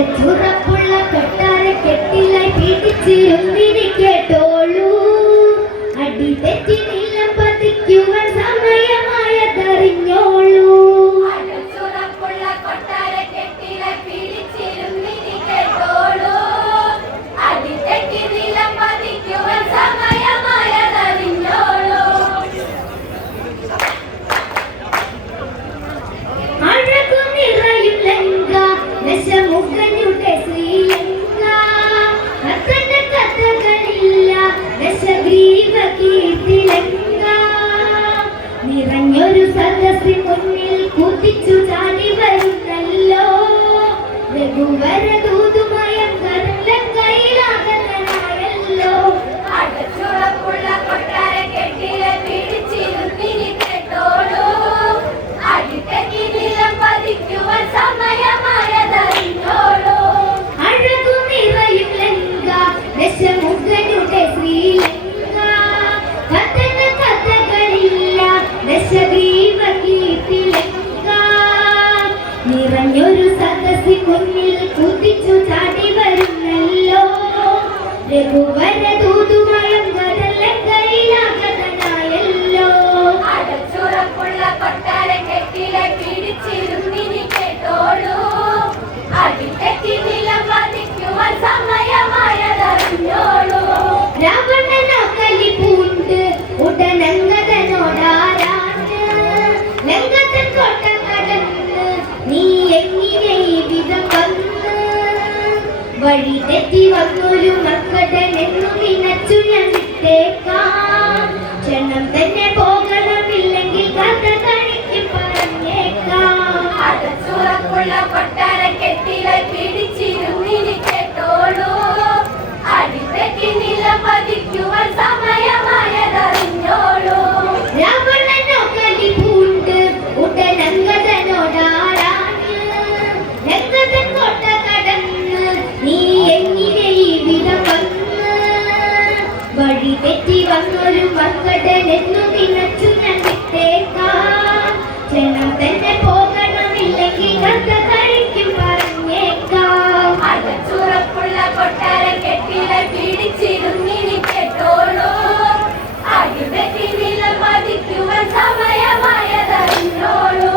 അടച്ചുറപ്പുള്ള കൊട്ടാര കെട്ടിലായി പീഡിച്ചിരുന്നിനി കേട്ടോളൂ. അടി തെറ്റി നിലം പതിക്കുവാൻ സമയമായതറിഞ്ഞോളൂ. അടച്ചുറപ്പുള്ള കൊട്ടാര കെട്ടിലായി പീഡിച്ചിരുന്നിനി കേട്ടോളൂ. അടി തെറ്റി നിലം പതിക്കുവാൻ സമയമായതറിഞ്ഞോളൂ. അഴകു നിറയും ലങ്ക ദശമുഖനുടെ ശ്രീലങ്ക. കഥന കഥകളില്ല ദശഗ്രീവ കീർത്തിലങ്ക. നിറഞ്ഞൊരു സദസ്സി മുന്നിൽ കുതിച്ചു ചാടി വരുന്നല്ലോ. രഘുവര ദൂതുമയം ലങ്കയിലാകനായല്ലോ. അടച്ചുറപ്പുള്ള കൊട്ടാര കെട്ടിലെ പിടിച്ചിരുന്നിനി കേട്ടോളൂ. അടിതെറ്റി നിലം പതിക്കുവാൻ സമയമായതറിഞ്ഞോളൂ. അഴകു നിറയും ലങ്ക ദശമുഖനുടെ ശ്രീലങ്ക. കഥന കഥകളില്ല ദശഗ്രീവ കീർത്തിലങ്ക. നിറഞ്ഞൊരു സദസ്സി മുന്നിൽ കുതിച്ചു ചാടി വരുന്നല്ലോ. രഘുവര ദൂതുമയം ലങ്കയിലാകനായല്ലോ. അടച്ചുറപ്പുള്ള കൊട്ടാര കെട്ടിലെ പിടിച്ചിരുന്നിനി കേട്ടോളൂ. അടിതെറ്റി നിലം പതിക്കുവാൻ സമയമായതറിഞ്ഞോളൂ. രാവണനോ കലി പൂണ്ട് ഉടനങ്കതനോടാരാണ്. ലങ്കതൻ കോട്ട കടന്ന് നീ എങ്ങനെ ഈ വിധം വന്ന്. വഴി തെറ്റി വന്നൊരു മക്കടനെന്നു നിനച്ചു ഞാൻ വിട്ടേക്കാം. ക്ഷണം തന്നെ പോകണമില്ലെങ്കിൽ കഥ തനിക്ക് പറഞ്ഞേക്കാം. അടച്ചുറപ്പുള്ള കൊട്ടാര കെട്ടിലെ പിടിച്ചിരുന്നിനി കേട്ടോളൂ. അടിതെറ്റി നിലം പതിക്കുവാൻ സമയമായതറിഞ്ഞോളൂ. രാവണനോ കലി പൂണ്ട് ഉടനങ്കതനോടാരാണ്. ലങ്കതൻ കോട്ട കടന്ന് നീ എങ്ങനെ ഈ വിധം വന്ന്. വഴി തെറ്റി വന്നൊരു മക്കടനെന്നു നിനച്ചു ഞാൻ വിട്ടേക്കാം. ക്ഷണം തന്നെ പോകണമില്ലെങ്കിൽ കഥ കഴിക്കും പറഞ്ഞേക്കാം. അടച്ചുറപ്പുള്ള കൊട്ടാര കെട്ടിലെ പിടിച്ചിരുന്നിനി കേട്ടോളൂ. അടിതെറ്റി നിലം പതിക്കുവാൻ സമയമായതറിഞ്ഞോളൂ.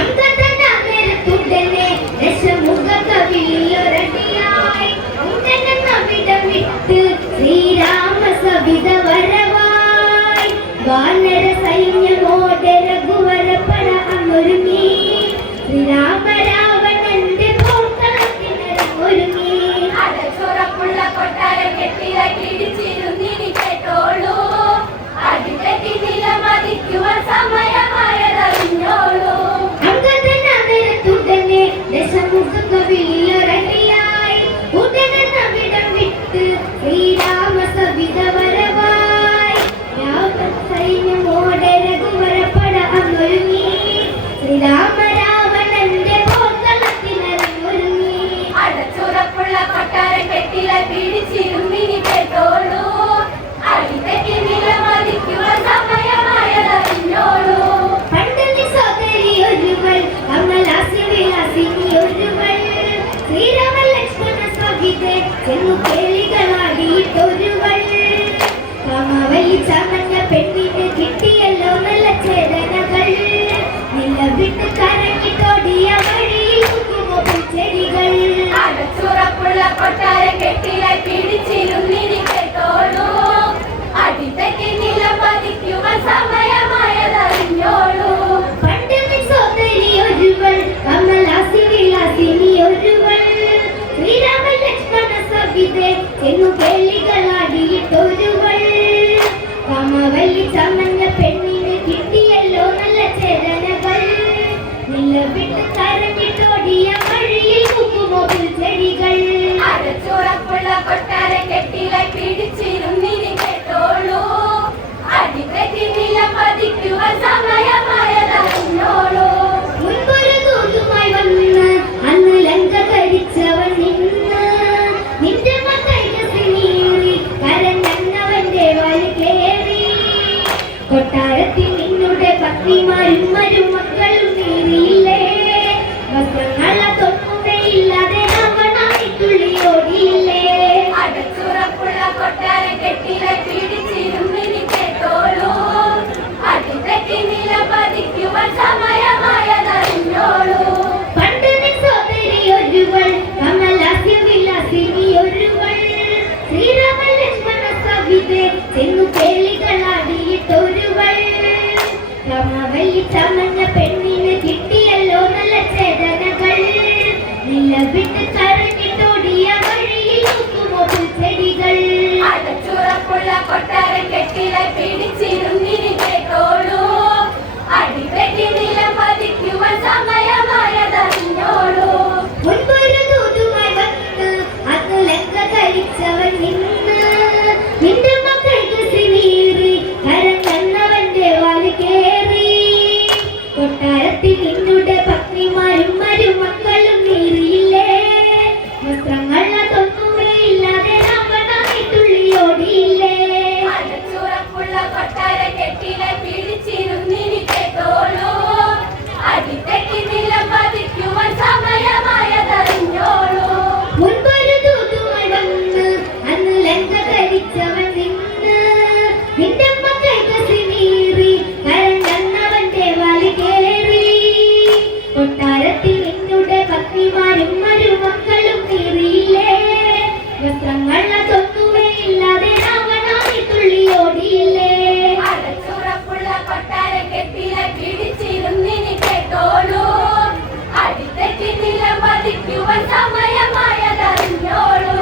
അങ്കദനഗരത്തുടനെ ദശമുഖ കവിയൊരടിയായി ഉടനെന്നവിടം വിട്ട് ശ്രീരാമ സവിത വരവായി. വാനര സൈന്യമോടെ രഘുവര പട അങ്ങൊരുങ്ങി. ശ്രീരാമ രാവണന്റെ പോർക്കളത്തിനൊരുങ്ങി. അടച്ചുറപ്പുള്ള കൊട്ടാര കെട്ടിലെ പിടിച്ചിരുന്നിനി കേട്ടോളൂ. അടിതെറ്റി നിലം പതിക്കുവാൻ സമയമായതറിഞ്ഞോളൂ. അങ്കദനഗരത്തുടനെ ദശമുഖ കവിയൊരടിയായി ഉടനെന്നവിടം വിട്ട് ശ്രീരാമ സവിത വരവായി. രാവണ സൈന്യമോടെ രഘുവര പട അങ്ങൊരുങ്ങി. ശ്രീരാമ രാവണന്റെ പോർക്കളത്തിനൊരുങ്ങി. അടച്ചുറപ്പുള്ള കൊട്ടാര കെട്ടിലെ പിടിച്ചിരുന്നിനി കേട്ടോളൂ. അടിതെറ്റി നിലം പതിക്കുവാൻ സമയമായതറിഞ്ഞോളൂ. പണ്ടത്തെ സോദരി ഒരുവൾ കമലാസ്യവിലാസിനി ഒരുവൾ. ശ്രീരാമ ലക്ഷ്മണ സവിതെ ചെന്നു കേളികളാടിയിട്ടൊരുവൾ. കാമവല്ലി ചമഞ്ഞ പെണ്ണിന് കിട്ടിയല്ലോ നല്ല ചേതനകൾ. നിലവിട്ട് കരങ്ങിട്ടോടിയ വഴിയിൽ ചെടികൾ. അടച്ചുറപ്പുള്ള കൊട്ടാര കെട്ടിലെ പിടിച്ചിരുന്നിനി കേട്ടോളൂ. അടിതെറ്റി നിലം പതിക്കുവാൻ സമയമായതറിഞ്ഞോളൂ. പണ്ടത്തെ സോദരി ഒരുവൾ കമലാസ്യവിലാസിനി ഒരുവൾ. ശ്രീരാമ ലക്ഷ്മണ സവിതെ കെട്ടിലെ പിടിച്ചിരുന്നിനി കേട്ടോളൂ അടിതെറ്റി നിലം പതിക്കുവാൻ സമയമായതറിഞ്ഞോളൂ പണ്ട് നിൻ സോദരി ഒരുവൾ കമലാസ്യവിലാസിനി ഒരുവൾ ശ്രീരാമ ലക്ഷ്മണ സവിതേ ചെന്നു കേളികളാടിയിട്ടൊരുവൾ കമവല്ലി ചമഞ്ഞ പെണ്ണിന് കിട്ടിയല്ലോ നല്ല ചേതനകൾ നിലവിട്ട് കരഞ്ഞിട്ടോടിയ വഴിയിൽ നോക്കുമോ ചെടികൾ അടച്ചുറപ്പുള്ള കൊട്ടാരം കെട്ടിലെ പിടിച്ചിരുന്നിനി കേട്ടോളൂ അടിതെറ്റി നിലം പതിക്കുവാൻ സമയമായതറിഞ്ഞോളൂ മുൻപൊരു ദൂതുമായി വന്ന് അന്ന് ലങ്ക കഴിച്ചവൻ നിന്ന് നിന്റെ മക്കൾക്ക് സിനീറി കരം തന്നവന്റെ വാല് കേറി കൊട്ടാരത്തിൽ നിന്നുടെ പത്നിമാരും മരുമക്കളും നീറിയില്ലേ വസ്ത്രങ്ങൾ അതൊന്നുമേ ഇല്ലാതെ രാവണായി തുള്ളിയോടിയില്ലേ അടച്ചുറപ്പുള്ള കൊട്ടാരം കെട്ടിലെ പിടിച്ചിരുന്നിനി കേട്ടോളൂ അടിതെറ്റി നിലം പതിക്കുവാൻ സമയമായതറിഞ്ഞോളൂ മുൻപൊരു ദൂതുമായി വന്ന് അന്ന് ലങ്ക ധരിച്ചവൻ നിന്ന് നിന്റെ മക്കൾക്ക് സിനീറി കരം തന്നവന്റെ വാല് കേറി കൊട്ടാരത്തിൽ നിന്നുടെ പത്നിമാരും മരുമക്കളും നീറിയില്ലേ വസ്ത്രങ്ങൾ അതൊന്നുമേ ഇല്ലാതെ രാവണായി തുള്ളിയോടിയില്ലേ അടച്ചുറപ്പുള്ള കൊട്ടാരം കെട്ടിലെ പിടിച്ചിരുന്നിനി കേട്ടോളൂ അടിതെറ്റി നിലം പതിക്കുവാൻ സമയമായതറിഞ്ഞോളൂ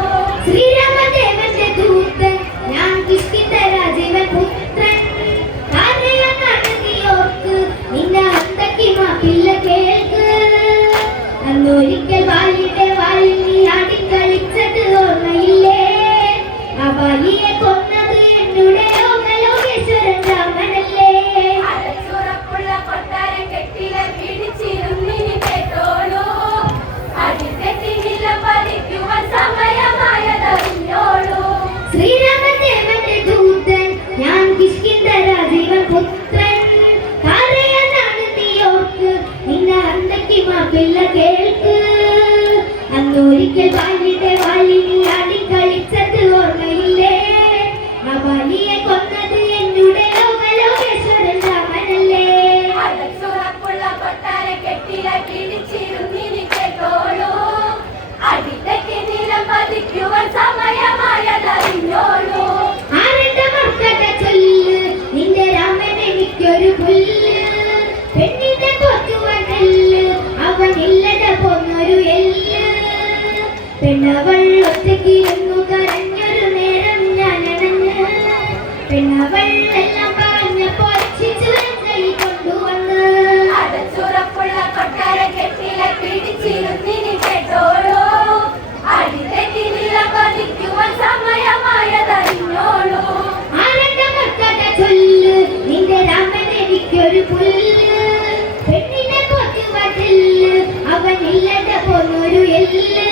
ശ്രീരാമദേവന്റെ ദൂതൻ ഞാൻ കിഷ്കിന്ധരാജീവൻ പുത്രൻ കാരയാൻ നടന്നിയോർക്ക് നിന്നെ അന്തക്കി മാപ്പില്ല കേൾക്ക് അന്നൊരിക്കൽ വാലിന്റെ വാലിൽ നീ ആടിക്കളിച്ചത് ഓർമ്മയില്ലേ ആ ബാലിയെ കൊന്നത് എന്നുടെ ലോകലോകേശ്വരൻ രാമനല്ലേ അടച്ചുറപ്പുള്ള കൊട്ടാരം കെട്ടിലെ പിടിച്ചിരുന്നിനി കേട്ടോളൂ അടിതെറ്റി നിലം പതിക്കുവാൻ സമയമായതറിഞ്ഞോളൂ ശ്രീരാമദേവന്റെ ദൂതൻ ഞാൻ കിഷ്കിന്ധരാജീവൻ പുത്രൻ കാരയാൻ നടന്നിയോർക്ക് നിന്നെ അന്തക്കി മാപ്പില്ല കേൾക്ക് അന്നൊരിക്കൽ ബാലിയുടെ വാലിൽ നീ ആടിക്കളിച്ചത് ഓർമ്മയില്ലേ ആ ബാലിയെ കൊന്നത് എന്നുടെ ലോകലോകേശ്വരൻ രാമനല്ലേ അടച്ചുറപ്പുള്ള കൊട്ടാരം കെട്ടിലെ പിടിച്ചിരുന്നിനി കേട്ടോളൂ അടിതെറ്റി നിലം പതിക്കുവാൻ സമയമായതറിഞ്ഞോളൂ ആരുടെ മർക്കട ചൊല്ല് നിന്റെ രാമൻ എനിക്കൊരു പുല്ല് പെണ്ണിന്റെ കൊത്തുവൻ നെല്ല് അവനില്ലട പോന്നൊരു എല്ല് പെണ്ണവൾ ഒറ്റയ്ക്ക് എന്നു കരഞ്ഞൊരു നേരം ഞാൻ അണഞ്ഞ് പെണ്ണവൾ എല്ലാം പറഞ്ഞപ്പോ രക്ഷിച്ചു കൈ കൊണ്ടുവന്ന് അടച്ചുറപ്പുള്ള കൊട്ടാരം കെട്ടിലെ പിടിച്ചിരുന്നിനി കേട്ടോളൂ അടിതെറ്റി നിലം പതിക്കുവാൻ സമയമായതറിഞ്ഞോളൂ ആരുടെ മർക്കട ചൊല്ല് നിന്റെ രാമൻ എനിക്കൊരു പുല്ല് പെണ്ണിനെ കൊത്തുവൻ നെല്ല് അവനില്ലട പോന്നൊരു എല്ല്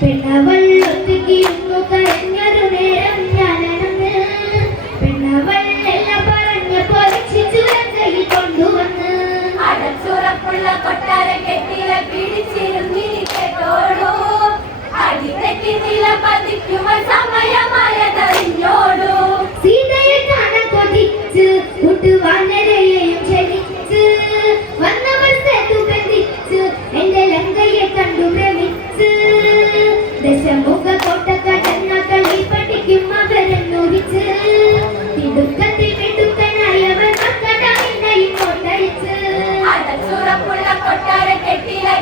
പെണ്ണവൾ ഒറ്റയ്ക്ക് ഇന്നു കരഞ്ഞൊരു നേരം ഞാൻ അണഞ്ഞ് പെണ്ണവൾ എല്ലാം പറഞ്ഞപ്പോ രക്ഷിച്ചു കൈ കൊണ്ടുവന്ന് അടച്ചുറപ്പുള്ള കൊട്ടാരം കെട്ടിലെ പിടിച്ചിരുന്നിനി കേട്ടോളൂ അടിതെറ്റി നിലം പതിക്കുവാൻ സമയമായതറിഞ്ഞോളൂ സീതയെ കാണാൻ കൊതിച്ച് കൂട്ടുവാനരെയും ക്ഷണിച്ച് വന്നവൾ സേതു ബന്ധിച്ച് എന്റെ ലങ്കയെ കണ്ടു ഭ്രമിച്ച് ദശമുഖ കോട്ട കടന്ന കളി പഠിക്കും അവരെന്നൂരിച്ച് തിടുക്കത്തിൽ മിടുക്കനായവർ മക്കടമിനെയും കൊണ്ടയച്ച് അടച്ചുറപ്പുള്ള കൊട്ടാരം കെട്ടിലെ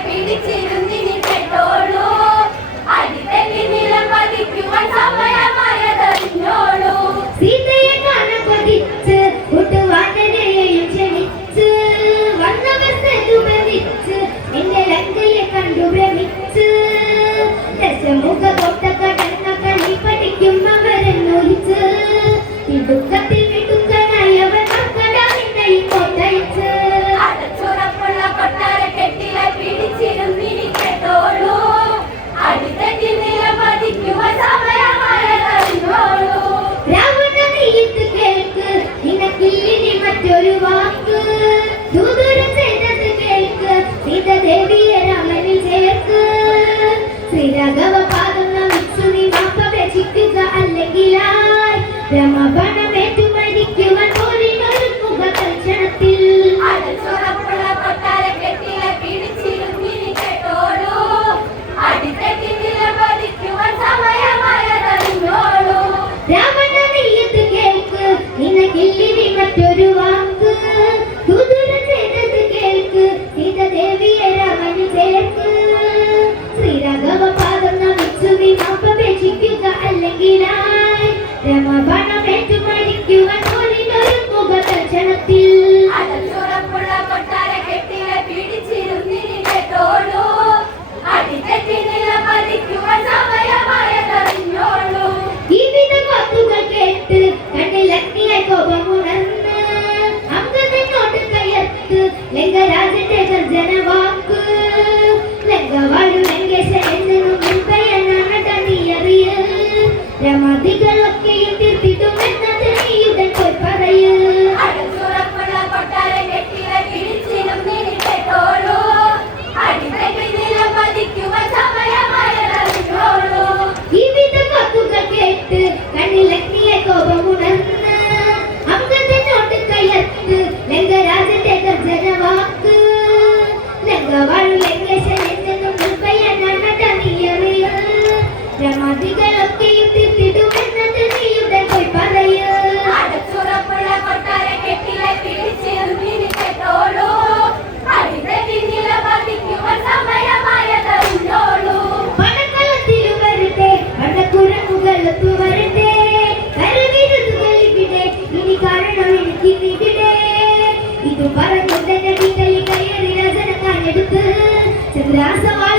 രാസവാ